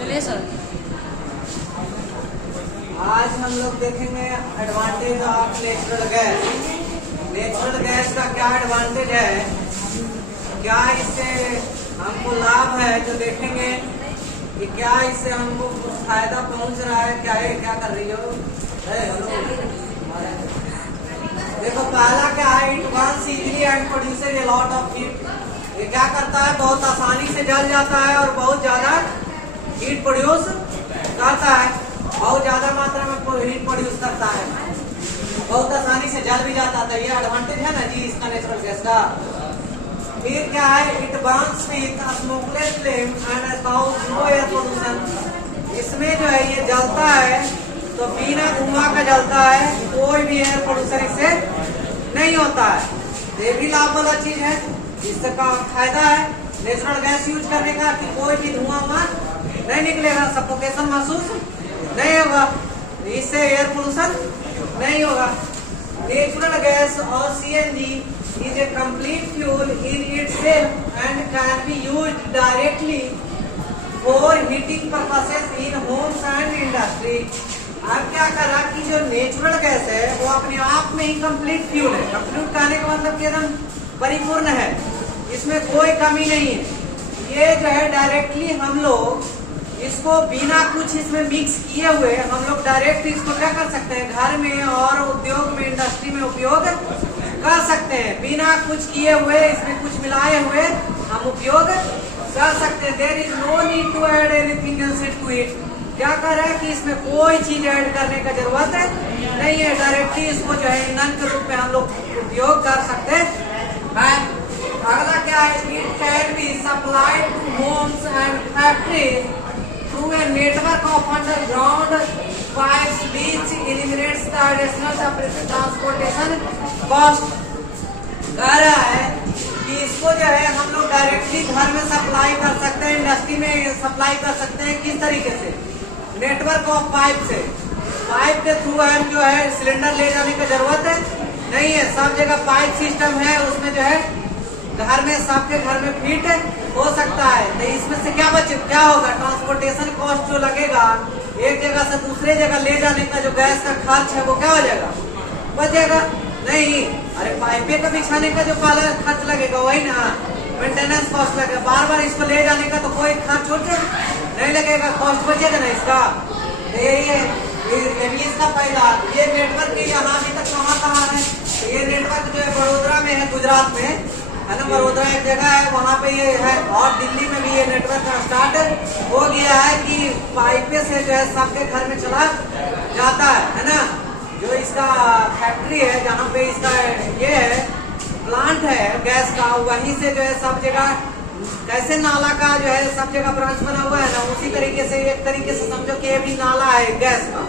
चलिए सर। आज हम लोग देखेंगे advantage of natural gas. Natural gas का क्या एडवांटेज है, क्या इससे हमको लाभ है, जो देखेंगे कि क्या इससे हमको कुछ फायदा पहुंच रहा है। क्या कर रही हो? देखो पहला क्या है, it Burns easily and produces a lot of heat. ये क्या करता है, बहुत आसानी से जल जाता है और बहुत ज्यादा हीट प्रोड्यूस करता है, बहुत ज्यादा मात्रा में हीट प्रोड्यूस करता है, बहुत आसानी से जल भी जाता है। ये एडवांटेज है ना जी इसका नेचुरल गैस का। फिर क्या है, it burns with smokeless flame and no air pollution. इसमें जो है ये जलता है तो बिना धुआं का जलता है, कोई भी एयर पोल्यूशन इससे नहीं होता है। ये भी लाभ वाला चीज है, इसका फायदा है नेचुरल गैस यूज करने का कि कोई भी धुआं नहीं निकलेगा, सफोकेशन महसूस नहीं होगा, इससे एयर पोल्यूशन नहीं होगा। नेचुरल गैस और CNG is a complete fuel in itself and can be used directly for heating purposes in homes and industry। अब क्या करा कि जो नेचुरल गैस है वो अपने आप में ही कंप्लीट फ्यूल है। कंप्लीट कहने का मतलब कि एकदम परिपूर्ण है, इसमें कोई कमी नहीं है। ये जो है डायरेक्टली हम लोग इसको बिना कुछ इसमें मिक्स किए हुए हम लोग डायरेक्ट इसको क्या कर सकते हैं, घर में और उद्योग में, इंडस्ट्री में उपयोग कर सकते हैं। बिना कुछ किए हुए, इसमें कुछ मिलाए हुए हम उपयोग कर सकते हैं। There is no need to add anything else to it. क्या कर रहा है कि इसमें कोई चीज ऐड करने का जरूरत नहीं है, डायरेक्टली इसको जो है ईंधन के रूप में हम लोग उपयोग कर सकते हैं। अगला क्या है, it can be supplied to homes and factories through a network of underground pipes which eliminates the additional transportation cost। कह रहा है कि इसको जो है हम लोग डायरेक्टली घर में सप्लाई कर सकते हैं, इंडस्ट्री में सप्लाई कर सकते हैं। किस तरीके से? नेटवर्क ऑफ पाइप से। पाइप के थ्रू हम जो है सिलेंडर ले जाने की जरूरत नहीं है, सब जगह पाइप सिस्टम है, उसमें जो है घर में सबके घर में फिट हो सकता है। तो इसमें से क्या होगा, ट्रांसपोर्टेशन कॉस्ट जो लगेगा एक जगह से दूसरे जगह ले जाने का जो गैस का खर्च है वो क्या हो जाएगा, बचेगा नहीं। अरे पाइपे का बिछाने का जो पहला खर्च लगेगा वही ना, मेंटेनेंस कॉस्ट लगेगा, बार बार इसको ले जाने का तो कोई खर्च नहीं लगेगा, कॉस्ट बचेगा ना इसका। ये भी इसका फायदा। ये नेटवर्क यहाँ अभी तक कहाँ है, ये नेटवर्क जो है बड़ोदरा में है, गुजरात में है ना, बड़ोदरा एक जगह है वहाँ पे ये है, और दिल्ली में भी ये नेटवर्क स्टार्ट हो गया है कि पाइपे से जो है सबके घर में चला जाता है ना। जो इसका फैक्ट्री है जहाँ पे इसका ये है प्लांट है गैस का, वहीं से जो है सब जगह, कैसे नाला का जो है सब जगह ब्रांच बना हुआ है ना, उसी तरीके से एक तरीके से समझो कि ये भी नाला है गैस का,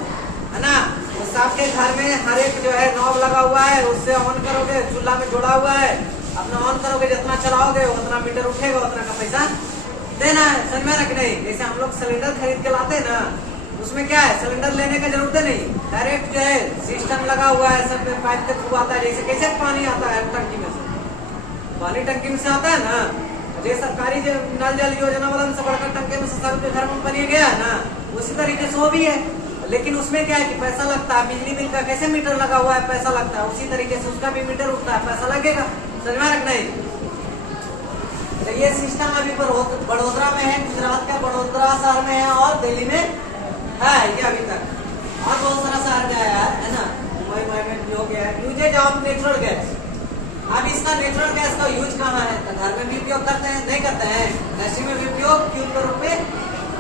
है ना। तो सबके घर में हर एक जो है नॉब लगा हुआ है, उससे ऑन करोगे, चूल्हा में जोड़ा हुआ है, अपना ऑन करोगे, जितना चलाओगे उतना मीटर उठेगा, उतना का पैसा देना है। समझ में रख नहीं, जैसे हम लोग सिलेंडर खरीद के लाते हैं ना, उसमें क्या है, सिलेंडर लेने का जरूरत नहीं, डायरेक्ट जो है सिस्टम लगा हुआ है, सब पाइप के थ्रू आता है। जैसे कैसे पानी आता है टंकी में से, पानी टंकी में से आता है ना, जो सरकारी जो नल जल योजना वाला से बढ़कर टंकी में से सबके घर में बनिए गया है ना, उसी तरीके से वो भी है। लेकिन उसमें क्या है कि पैसा लगता है, बिजली बिल का कैसे मीटर लगा हुआ है पैसा लगता है, उसी तरीके से उसका भी मीटर उठता है, पैसा लगेगा। समझ में रखना है। तो ये सिस्टम अभी बड़ोदरा में है, गुजरात का बड़ोदरा शहर में है और दिल्ली में है ये अभी तक, और बहुत सारा शहर में आया है ना, मुंबई में भी हो गया है। Uses of natural gas. अब इसका नेचुरल गैस का यूज कहाँ है, तो घर में भी उपयोग करते हैं, नहीं करते हैं, इंडस्ट्री में भी उपयोग फ्यूल के रूप में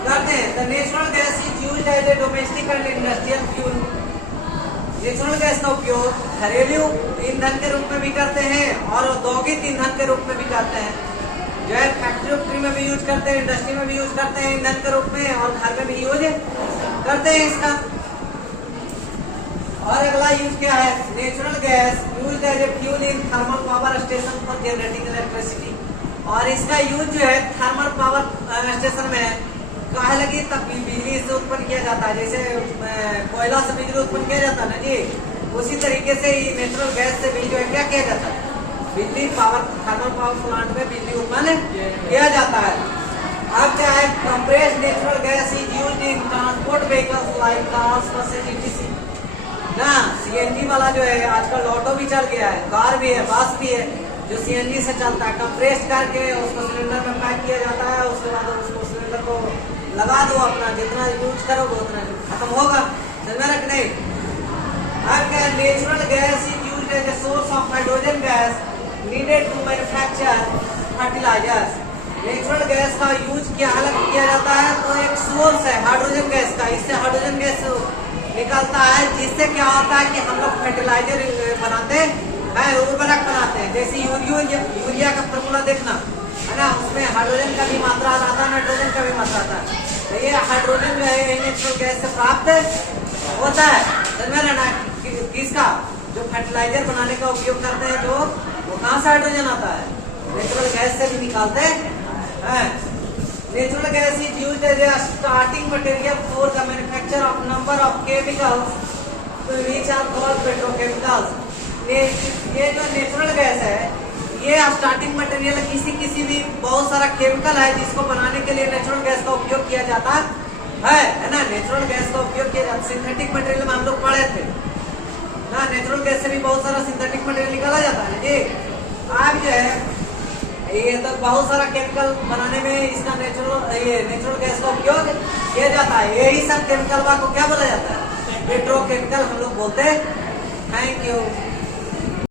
करते हैं। तो natural gas is used as a domestic and industrial fuel. Natural gas का उपयोग घरेलू ईंधन के रूप में भी करते हैं और औद्योगिक ईंधन के रूप में भी करते हैं, जो है फैक्ट्री में भी यूज करते हैं, इंडस्ट्री में भी यूज करते हैं ईंधन के रूप में, और घर में भी यूज करते हैं इसका। और अगला यूज क्या है, natural gas used as a fuel in thermal power station for generating electricity. और इसका यूज जो है थर्मल पावर स्टेशन में काहे लगी, तब बिजली से उत्पन्न किया जाता है, जैसे कोयला से बिजली उत्पन्न किया जाता है ना जी, उसी तरीके से ही नेचुरल गैस से भी जो है क्या किया जाता है, बिजली पावर, थर्मल पावर प्लांट में बिजली उत्पन्न किया जाता है। अब क्या है, compressed natural gas is like cars, buses, etc. ना सीएनजी वाला जो है आजकल ऑटो भी चल गया है, कार भी है, बस भी है जो सीएनजी से चलता है। कंप्रेस करके उसको सिलेंडर में पैक किया जाता है, उसके बाद उसको सिलेंडर को लगा दो, अपना जितना यूज करोगे उतना खत्म होगा। समझ में रख नहीं। Natural gas is used as a source of hydrogen gas needed to manufacture fertilisers. Natural gas का यूज क्या अलग किया जाता है, तो एक सोर्स है हाइड्रोजन गैस का, इससे हाइड्रोजन गैस निकलता है, जिससे क्या होता है कि हम लोग फर्टिलाइजर बनाते हैं, उर्वरक बनाते हैं। जैसे यूरिया का फॉर्मूला देखना है ना, उसमें हाइड्रोजन का भी मात्रा आता है, नाइट्रोजन का भी मात्रा आता है। तो ये हाइड्रोजन जो है नेचुरल गैस से प्राप्त होता है। समझ में रहना किसका, जो फर्टिलाइजर बनाने का उपयोग करते हैं, जो वो कहाँ से हाइड्रोजन आता है, नेचुरल गैस से भी निकालते हैं। Natural gas is used as a starting material for the manufacture of number of chemicals which are called petrochemicals. ये जो नेचुरल गैस है ये स्टार्टिंग मटेरियल किसी भी बहुत सारा केमिकल है जिसको बनाने के लिए नेचुरल गैस का उपयोग किया जाता है ना। नेचुरल गैस का उपयोग किया जाता है। सिंथेटिक मटेरियल में हम लोग पढ़े थे ना, नेचुरल गैस से भी बहुत सारा सिंथेटिक मटेरियल निकाला जाता है जी। आज जो है ये तो बहुत सारा केमिकल बनाने में इसका नेचुरल गैस का उपयोग किया जाता है। यही सब केमिकल को क्या बोला जाता है, पेट्रोकेमिकल हम लोग बोलते हैं। Thank you.